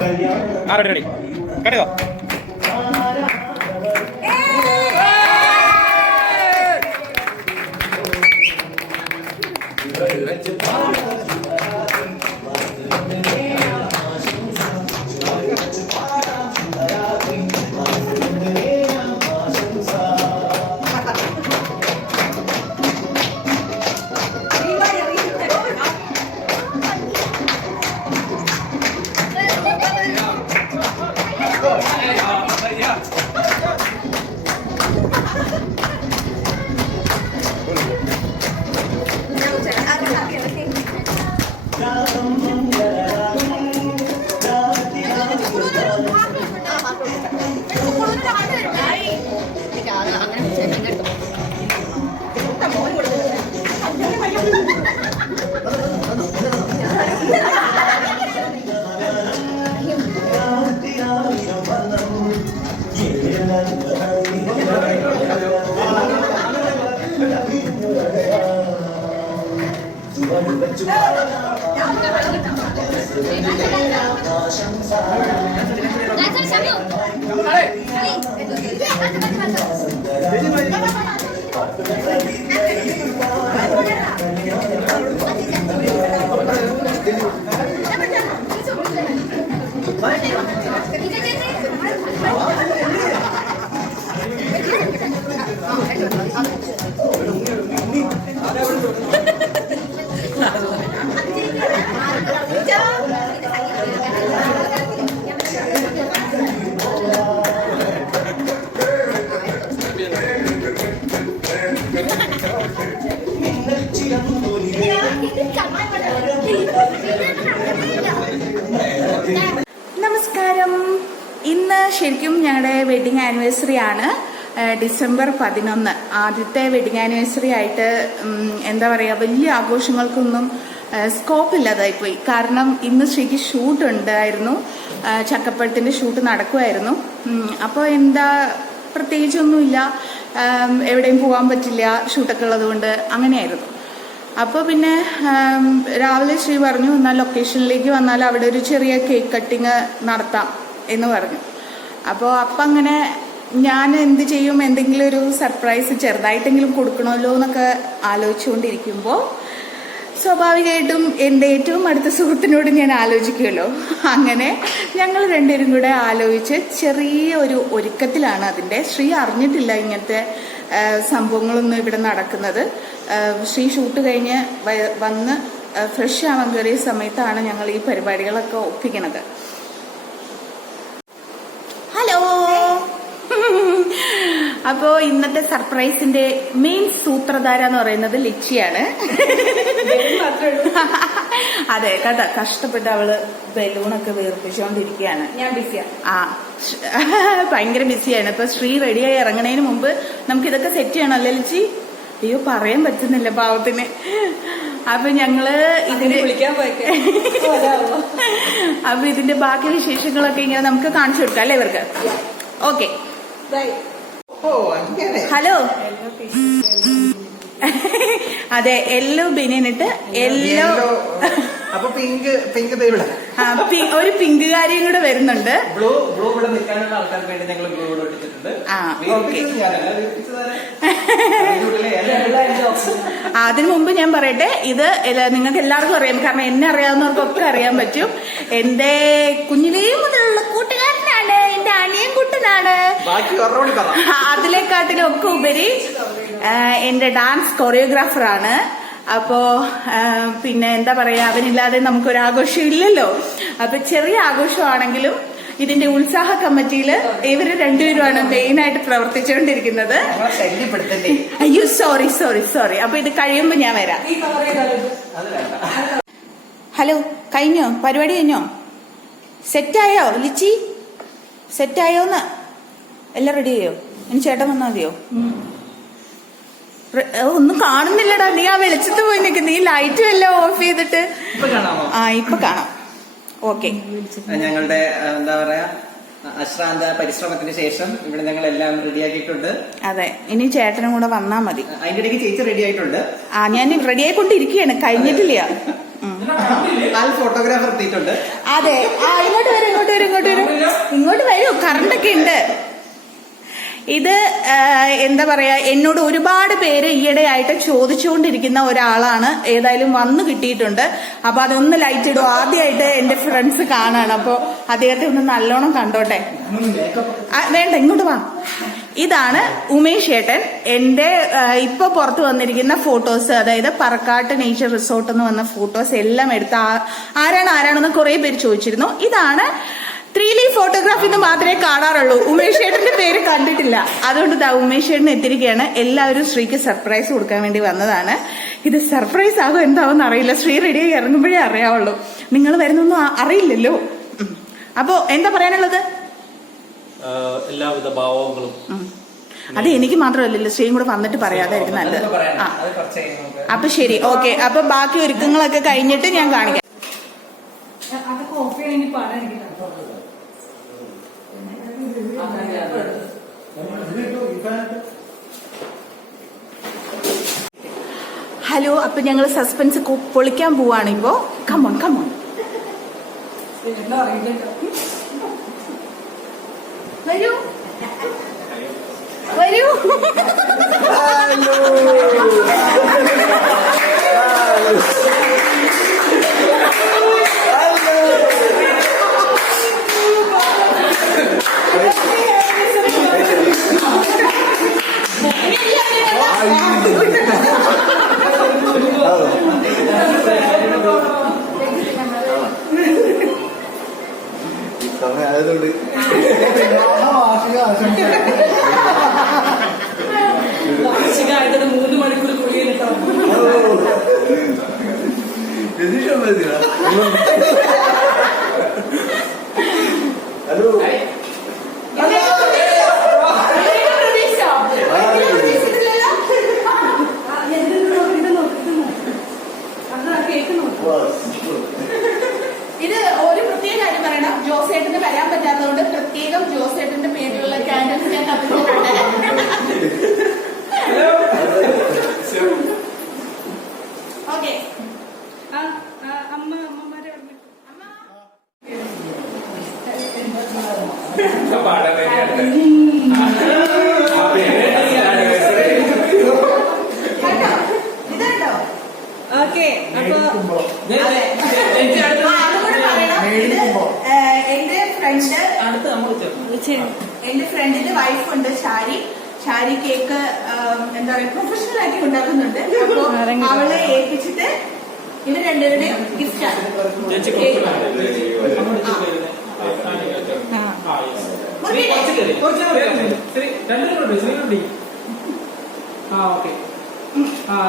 ready. Cut it off. നമസ്കാരം. ഇന്ന് ശരിക്കും ഞങ്ങളുടെ വെഡിങ് ആനിവേഴ്സറി ആണ്. ഡിസംബർ 11 ആദ്യത്തെ വെഡിങ് ആനിവേഴ്സറി ആയിട്ട് എന്താ പറയുക, വലിയ ആഘോഷങ്ങൾക്കൊന്നും സ്കോപ്പ് ഇല്ലാതായിപ്പോയി. കാരണം ഇന്ന് ശരിക്കും ഷൂട്ട് ഉണ്ടായിരുന്നു, ചക്കപ്പഴത്തിന്റെ ഷൂട്ട് നടക്കുമായിരുന്നു. അപ്പോൾ എന്താ പ്രത്യേകിച്ചൊന്നുമില്ല, എവിടെയും പോകാൻ പറ്റില്ല, ഷൂട്ടൊക്കെ ഉള്ളത് കൊണ്ട് അങ്ങനെയായിരുന്നു. അപ്പോൾ പിന്നെ രാവിലെ ശ്രീ പറഞ്ഞു, എന്നാൽ ലൊക്കേഷനിലേക്ക് വന്നാൽ അവിടെ ഒരു ചെറിയ കേക്ക് കട്ടിങ് നടത്താം എന്ന് പറഞ്ഞു. അപ്പോൾ അപ്പം അങ്ങനെ ഞാൻ എന്ത് ചെയ്യും, എന്തെങ്കിലും ഒരു സർപ്രൈസ് ചെറുതായിട്ടെങ്കിലും കൊടുക്കണമല്ലോ എന്നൊക്കെ ആലോചിച്ചുകൊണ്ടിരിക്കുമ്പോൾ സ്വാഭാവികമായിട്ടും എൻ്റെ ഏറ്റവും അടുത്ത സുഹൃത്തിനോട് ഞാൻ ആലോചിക്കുമല്ലോ. അങ്ങനെ ഞങ്ങൾ രണ്ടുപേരും കൂടെ ആലോചിച്ച് ചെറിയ ഒരു ഒരുക്കത്തിലാണ് അതിൻ്റെ. ശ്രീ അറിഞ്ഞിട്ടില്ല ഇങ്ങനത്തെ സംഭവങ്ങളൊന്നും ഇവിടെ നടക്കുന്നത്. ശ്രീ ഷൂട്ട് കഴിഞ്ഞ് വന്ന് ഫ്രഷ് ആവാൻ കയറിയ സമയത്താണ് ഞങ്ങൾ ഈ പരിപാടികളൊക്കെ ഒപ്പിക്കണത്. ഹലോ. അപ്പോ ഇന്നത്തെ സർപ്രൈസിന്റെ മെയിൻ സൂത്രധാര എന്ന് പറയുന്നത് ലിച്ചിയാണ്. അതെ കേട്ടോ, കഷ്ടപ്പെട്ട് അവള് ബലൂണൊക്കെ വീർപ്പിച്ചുകൊണ്ടിരിക്കുകയാണ്. ഞാൻ ബിസിയാ. ഭയങ്കര ബിസിയാണ്. ഇപ്പൊ ശ്രീ റെഡിയായി ഇറങ്ങണതിന് മുമ്പ് നമുക്ക് ഇതൊക്കെ സെറ്റ് ചെയ്യണമല്ലേ ലിച്ചി? അയ്യോ, പറയാൻ പറ്റുന്നില്ല പാവത്തിന്. അപ്പൊ ഞങ്ങള് അപ്പൊ ഇതിന്റെ ബാക്കി വിശേഷങ്ങളൊക്കെ ഇങ്ങനെ നമുക്ക് കാണിച്ചു കൊടുക്കാം അല്ലേ ഇവർക്ക്? ഓക്കെ. ഹലോ. അതെ, യെല്ലോ ബനിയനിട്ട് യെല്ലോ ഒരു പിങ്ക് കാര്യം കൂടെ വരുന്നുണ്ട്. അതിനു മുമ്പ് ഞാൻ പറയട്ടെ, ഇത് നിങ്ങൾക്ക് എല്ലാവർക്കും അറിയാം, കാരണം എന്നെ അറിയാവുന്നവർക്കൊക്കെ അറിയാൻ പറ്റും. എന്റെ കുഞ്ഞിലേ മുതലുള്ള കൂട്ടുകാരനാണ്, എന്റെ അനിയൻ കുട്ടനാണ്. അതിലെക്കാട്ടിലും ഒക്കെ ഉപരി എന്റെ ഡാൻസ് കൊറിയോഗ്രാഫറാണ്. അപ്പോ പിന്നെ എന്താ പറയാ, അവനില്ലാതെ നമുക്കൊരാഘോഷം ഇല്ലല്ലോ. അപ്പൊ ചെറിയ ആഘോഷമാണെങ്കിലും ഇതിന്റെ ഉത്സാഹ കമ്മിറ്റിയിൽ ഇവര് രണ്ടുപേരുമാണ് മെയിനായിട്ട് പ്രവർത്തിച്ചുകൊണ്ടിരിക്കുന്നത്. അയ്യോ, സോറി. അപ്പൊ ഇത് കഴിയുമ്പോ ഞാൻ വരാം. ഹലോ, കഴിഞ്ഞോ പരിപാടി? കഴിഞ്ഞോ? സെറ്റായോ ലിച്ചി? സെറ്റായോന്ന്? എല്ലാം റെഡി ചെയ്യോ? ഇനി ചേട്ടൻ വന്നാ മതിയോ? ഒന്നും കാണുന്നില്ലടാ, നീ ആ വെളിച്ചത്ത് പോയി നിൽക്കുന്നു. ഈ ലൈറ്റും എല്ലാം ഓഫ് ചെയ്തിട്ട്. ഇപ്പൊ കാണാം. ഓക്കെ. ഞങ്ങളുടെ എന്താ പറയാ, അശ്രാന്ത പരിശ്രമത്തിന് ശേഷം ഇവിടെ ഞങ്ങൾ എല്ലാം റെഡിയാക്കിയിട്ടുണ്ട്. അതെ, ഇനി ചേട്ടനും കൂടെ വന്നാ മതി. അതിന്റെ ഇടയ്ക്ക് ചേച്ചി റെഡി ആയിട്ടുണ്ട്. ഞാൻ റെഡി ആയിക്കൊണ്ടിരിക്കുകയാണ്, കഴിഞ്ഞിട്ടില്ല. ആൾ ഫോട്ടോഗ്രാഫർ എത്തിയിട്ടുണ്ട്. അതെ, ഇങ്ങോട്ട് വരും, ഇങ്ങോട്ട് വരും, ഇങ്ങോട്ട് വരും, ഇങ്ങോട്ട് വരൂ. കറണ്ടൊക്കെ ഉണ്ട്. ഇത് എന്താ പറയാ, എന്നോട് ഒരുപാട് പേര് ഈയിടെയായിട്ട് ചോദിച്ചുകൊണ്ടിരിക്കുന്ന ഒരാളാണ്. ഏതായാലും വന്നു കിട്ടിയിട്ടുണ്ട്. അപ്പൊ അതൊന്ന് ലൈറ്റ് ഇടും. ആദ്യമായിട്ട് എന്റെ ഫ്രണ്ട്സ് കാണാണ്. അപ്പൊ അദ്ദേഹത്തെ ഒന്ന് നല്ലോണം കണ്ടോട്ടെ. വേണ്ട, ഇങ്ങോട്ട് വാ. ഇതാണ് ഉമേഷ് ഏട്ടൻ. എന്റെ ഇപ്പൊ പുറത്ത് വന്നിരിക്കുന്ന ഫോട്ടോസ്, അതായത് പറക്കാട്ട് നേച്ചർ റിസോർട്ട് എന്ന് വന്ന ഫോട്ടോസ് എല്ലാം എടുത്ത ആരാണെന്ന് കുറെ പേര് ചോദിച്ചിരുന്നു. ഇതാണ് 3D ഫോട്ടോഗ്രാഫി എന്ന് മാത്രമേ കാണാറുള്ളൂ. ഉമേഷ് ഏട്ടന്റെ പേര് കണ്ടിട്ടില്ല. അതുകൊണ്ട് ഉമേഷ് ഏട്ടൻ എത്തിരിക്കുകയാണ്. എല്ലാവരും ശ്രീക്ക് സർപ്രൈസ് കൊടുക്കാൻ വേണ്ടി വന്നതാണ്. ഇത് സർപ്രൈസ് ആകും എന്താവും അറിയില്ല. ശ്രീ റെഡിയായി ഇറങ്ങുമ്പോഴേ അറിയാവുള്ളൂ. നിങ്ങൾ വരുന്നൊന്നും അറിയില്ലല്ലോ. അപ്പോ എന്താ പറയാനുള്ളത്? എല്ലാവിധ ഭാവങ്ങളും. അത് എനിക്ക് മാത്രമല്ലല്ലോ, ശ്രീയും കൂടെ വന്നിട്ട് പറയാതായിരിക്കും നല്ലത്. അപ്പൊ ശരി, ഓക്കെ. അപ്പൊ ബാക്കി ഒരുക്കങ്ങളൊക്കെ കഴിഞ്ഞിട്ട് ഞാൻ കാണിക്കാം. ഹലോ, അപ്പൊ ഞങ്ങൾ സസ്പെൻസ് പൊളിക്കാൻ പോവാണ് ഇപ്പോ. Come on come on. വരൂ വരൂ. വാർഷികമായിട്ട് 3 മണിക്കൂർ കുളിയിലിട്ടോ. ഇത് ഒരു പ്രത്യേക കാര്യം പറയണം. ജോസേട്ടന് വരാൻ പറ്റാത്തതുകൊണ്ട് പ്രത്യേകം ജോസേട്ടന്റെ പേരിലുള്ള ക്യാൻഡിൽസ് ഞാൻ കത്തിച്ചിട്ടുണ്ട്. ഓക്കെ. അമ്മമാരെ ഇതുണ്ടോ? ഓക്കെ. അപ്പൊ എന്റെ ഫ്രണ്ടിന്റെ വൈഫുണ്ട് ഷാരി. ഷാരി കേക്ക് എന്താ പറയാ പ്രൊഫഷണൽ ആക്കി ഉണ്ടാക്കുന്നുണ്ട്. അപ്പൊ അവളെ ഏൽപ്പിച്ചിട്ട് ഇവർ രണ്ടുപേരുടെയും ഗിഫ്റ്റാണ്.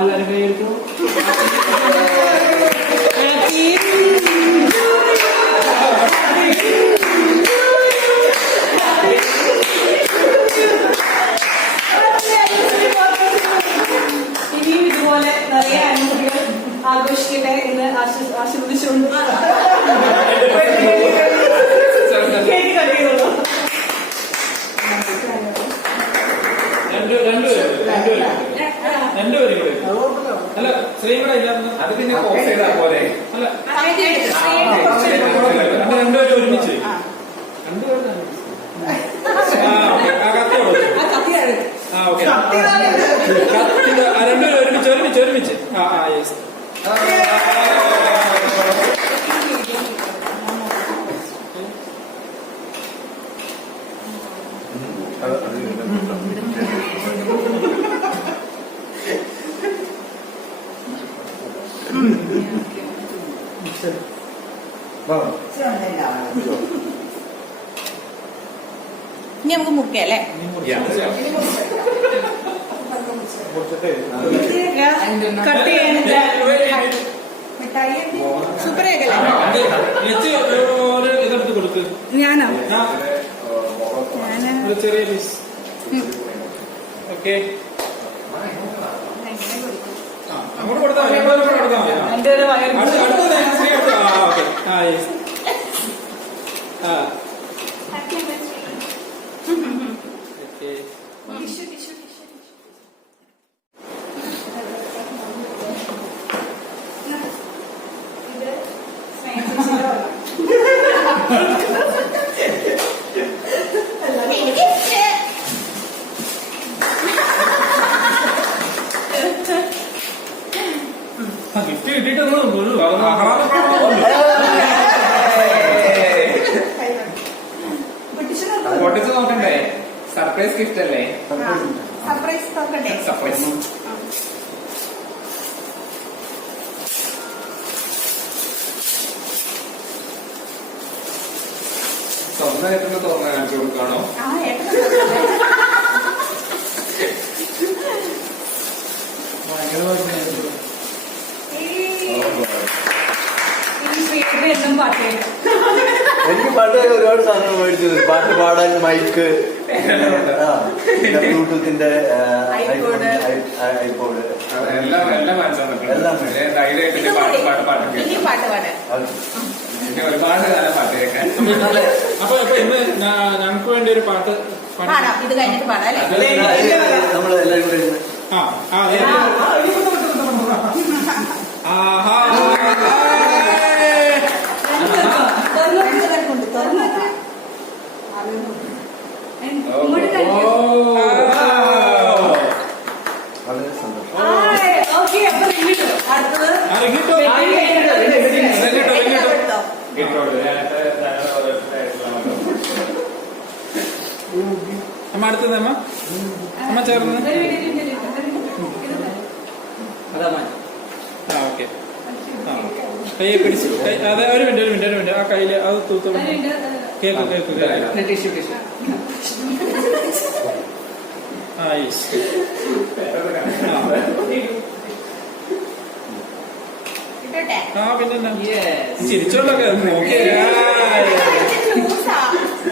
എല്ലാരും കൈയെടുത്തു. ഇനിയും ഇതുപോലെ നിറയെ അനുഭൂതികൾ ആഘോഷിക്കട്ടെ എന്ന് ആശീർവദിച്ചുകൊണ്ട് അല്ല ശ്രീയും കൂടെ ഇല്ലായിരുന്നു. അത് പിന്നെ പോസ് ചെയ്താൽ പോലെ. അല്ല രണ്ടുപേരും ഒരുമിച്ച് രണ്ടുപേരും ഒരുമിച്ച്. യെസ്. ഇനി നമുക്ക് മുറിക്കാം അല്ലേ? കട്ട് ചെയ്യാനില്ല. സൂപ്പർ ഇതെടുത്ത് കൊടുക്ക്. ഞാനോ? ചെറിയ പീസ്. ഓക്കെ, അങ്ങോട്ട് കൊടുത്താൽ മതി. എന്റെ ഒരു വയർ ഇത് ഗിഫ്റ്റ് അല്ലേ? സർപ്രൈസ് നോക്കട്ടെ. സർപ്രൈസ്. സ്വന്തമായിട്ടൊന്ന് തുറന്ന് കാണിച്ചു കൊടുക്കാണോ? ആ ഏട്ടൻ ഈ ശ്രീയുടെ എന്നും പാട്ട് കേൾക്കാം. എനിക്ക് പണ്ട് ഒരുപാട് സാധനങ്ങൾ മേടിച്ചത്, പാട്ട് പാടാൻ മൈക്ക്, ബ്ലൂടൂത്തിന്റെ ഐപോഡ്, എല്ലാം വാങ്ങിച്ചാൽ എല്ലാം ധൈര്യമായിട്ട് പാട്ട് പാട്ട് ഇനി കേൾക്കാം. പാട്ട് പാടാൻ. എനിക്ക് ഒരുപാട് കാലം പാട്ട് കേൾക്കാൻ. അപ്പൊ ഇന്ന് ഞങ്ങൾക്ക് വേണ്ടി ഒരു പാട്ട് പാടാം, ഇത് കഴിഞ്ഞിട്ട് പാടാം അല്ലേ? നമ്മളെല്ലാരും കൂടെ ഇരുന്ന് ആ അതെ. ആഹാ ഇങ്ങോട്ട് കഴിക്കാം. വളരെ സന്തോഷം. ഓക്കെ, അപ്പൊ റിങ്ങിട്ടു. അടുത്തത് റിങ്ങിട്ടു. അമ്മ അടുത്തത് അമ്മ ചേർന്ന്. ആ ഓക്കെ. ആ കൈ പിടിച്ച് അതെ. ഒരു മിനിറ്റ് ആ കയ്യില് അത് തൂത്തു കേക്ക്. Tissue tissue. ആ യെസ്. ഇട്ടോട്ടെ. ആ പിന്നെ Yes. ചിരിച്ചോണ്ടൊക്കെ നോക്കിയാ.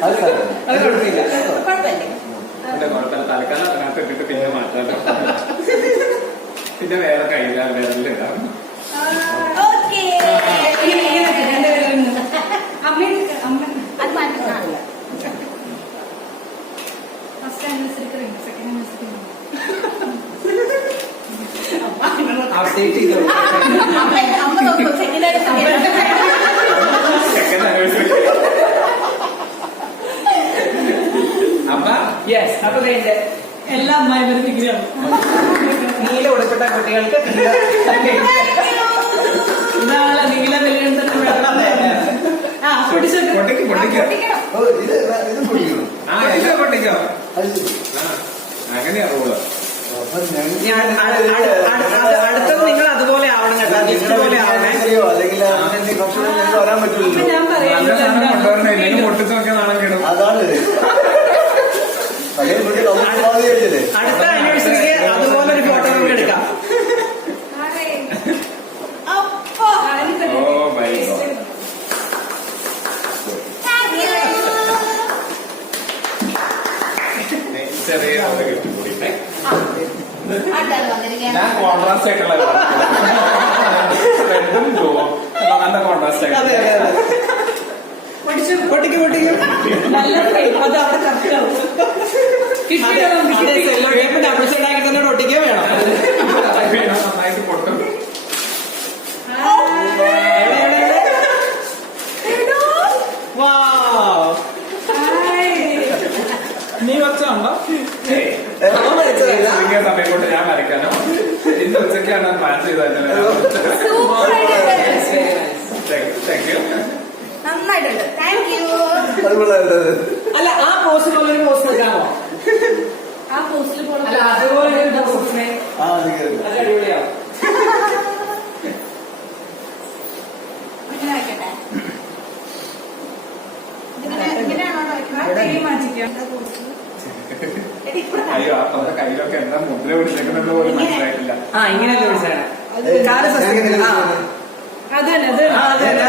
അത് സാരമില്ല. അത് കുഴപ്പമില്ല. കുഴപ്പമില്ലേ? എന്റെ കുഴപ്പമില്ല, തൽക്കാലം അതിനകത്ത് ഇട്ടിട്ട് പിന്നെ മാറ്റാലോ. പിന്നെ വേറെ കയ്യിലിടാം. ഓക്കേ. അമ്മ അത് മാറ്റാം. ഫസ്റ്റ് ആനിവേഴ്സറിക്ക് റിങ്, സെക്കൻഡ് ആനിവേഴ്സറിക്ക് അപ്ഡേറ്റ് ചെയ്തു. അമ്മ നോക്കൂ. സെക്കൻഡ് ആയിട്ട് സെക്കൻഡ് ആനിവേഴ്സറി. അമ്മ യെസ്. അപ്പൊ കഴിഞ്ഞ എല്ലാ അമ്മായിമാരും ഡിഗ്രിയാണ്. നീല ഉടുപ്പിട്ട കുട്ടികൾക്ക് ഇതാണ് നീല വെള്ളം. ആ പൊടിച്ചു. പൊട്ടിക്കും. ഓ, ഇത് പൊടിക്കണം. ആ എല്ലാം പൊട്ടിക്കോ. അത് ശരി. അങ്ങനെയാ റൂള്. അപ്പൊ ഞങ്ങൾ ഞാൻ അടുത്തത് നിങ്ങൾ അതുപോലെ ആവണം കേട്ടോ. ഗിഫ്റ്റ് പോലെ ആവണേ. അല്ലെങ്കിൽ ഭക്ഷണം ഞങ്ങൾക്ക് വരാൻ അപ്പൊ പറ്റില്ലല്ലോ. ഞാൻ നല്ല സാധനം കൊണ്ടുവരണം, ഇല്ലെങ്കിൽ പറയാം. പൊട്ടിച്ച് നോക്കിയാൽ നാണം കിടും. അതാണ് പഴയ കുട്ടി നമുക്ക് മാതിരിയല്ലേ. അടുത്ത ആനിവേഴ്സറിക്ക് അതുപോലെ ഒരു ഫോട്ടോ നമുക്ക് എടുക്കാം. അപ്പോ ഓ മൈ ഗോഡ്. ചെറിയ ഗിഫ്റ്റ് കൂടി. ആട്ടാണ് വന്നിരിക്കുകയാണ്. ഞാൻ കോൺട്രാസ്റ്റ് ആയിട്ടുള്ള റെഡും ബ്ലൂവും നല്ല കോൺട്രാസ്റ്റ് അതെ ആയിട്ട്. അതെ അതെ. പൊട്ടിക്കും. നല്ല ഫ്രെയിം. അത് അവിടെ കറക്റ്റ് ആവും. കിട്ടിയോ നമുക്ക്? അതെ, സെല്ലോ ടേപ്പ് ഡബിൾ സൈഡ് ആക്കി തന്നെ ഒട്ടിക്കാൻ വേണം. നന്നായിട്ട് പൊട്ടും. വാവ്. നീ വെച്ചാണ്ടോ? ചുരുങ്ങിയ സമയം കൊണ്ട് ഞാൻ വരയ്ക്കാനോ. ഇന്ന് ഉച്ചയ്ക്കാണ് പ്ലാൻ ചെയ്തത്. സൂപ്പർ ആയിട്ട്. Thank you. നന്നായിട്ടുണ്ട്. Thank you. അതുപോലെ അല്ല, ആ പോസ്റ്റ് പോലെ ഒരു പോസ്റ്റ് എടുക്കാമോ? ആ പോസ്റ്റിൽ പോകണം. അല്ല, അതുപോലെ ഒരു പോസ്റ്റ്. ആ അത് കയറി. അത് അടിപൊളിയാവും. ഇങ്ങനെ വെക്കട്ടെ. ഇങ്ങനെയാണോ ഫ്രെയിം മാറ്റിക്കാം. അയ്യോ, ആ തോടെ കയ്യിലൊക്കെ എന്താ മുദ്ര പിടിച്ചേക്കുന്നുണ്ട് പോലും മനസ്സിലായിട്ടില്ല. ആ ഇങ്ങനെയല്ലേ വിളിച്ചാണ്. കാല് അത് തന്നെ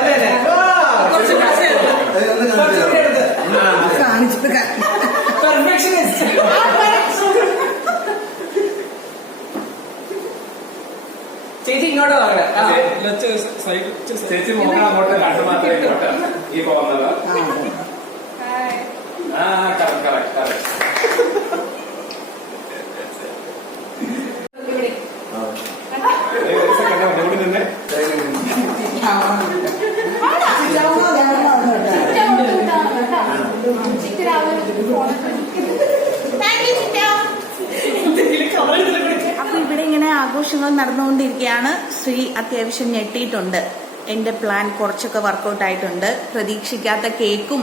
അതെ. കുറച്ച് പെർഫെക്ഷനിസ്റ്റ്. ചേച്ചി ഇങ്ങോട്ട് പറയാം. ചേച്ചി മോഹൻ അങ്ങോട്ട് കണ്ടു മാത്രമേ ഇങ്ങോട്ട് ഈ പോകുന്നത്. ആ കറക്റ്റ്. ഒരു സെക്കൻഡ് ഒന്നുകൂടി നിന്നെ. അപ്പൊ ഇവിടെ ഇങ്ങനെ ആഘോഷങ്ങൾ നടന്നുകൊണ്ടിരിക്കുകയാണ്. ശ്രീ അത്യാവശ്യം ഞെട്ടിയിട്ടുണ്ട്. എൻ്റെ പ്ലാൻ കുറച്ചൊക്കെ വർക്കൗട്ട് ആയിട്ടുണ്ട്. പ്രതീക്ഷിക്കാത്ത കേക്കും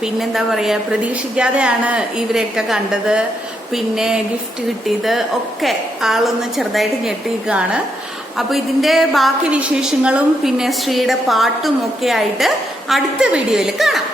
പിന്നെന്താ പറയുക, പ്രതീക്ഷിക്കാതെയാണ് ഇവരെയൊക്കെ കണ്ടത്, പിന്നെ ഗിഫ്റ്റ് കിട്ടിയത് ഒക്കെ ആളൊന്ന് ചെറുതായിട്ട് ഞെട്ടിയിരിക്കുകയാണ്. അപ്പൊ ഇതിന്റെ ബാക്കി വിശേഷങ്ങളും പിന്നെ ശ്രീയുടെ പാട്ടും ഒക്കെ ആയിട്ട് അടുത്ത വീഡിയോയിൽ കാണാം.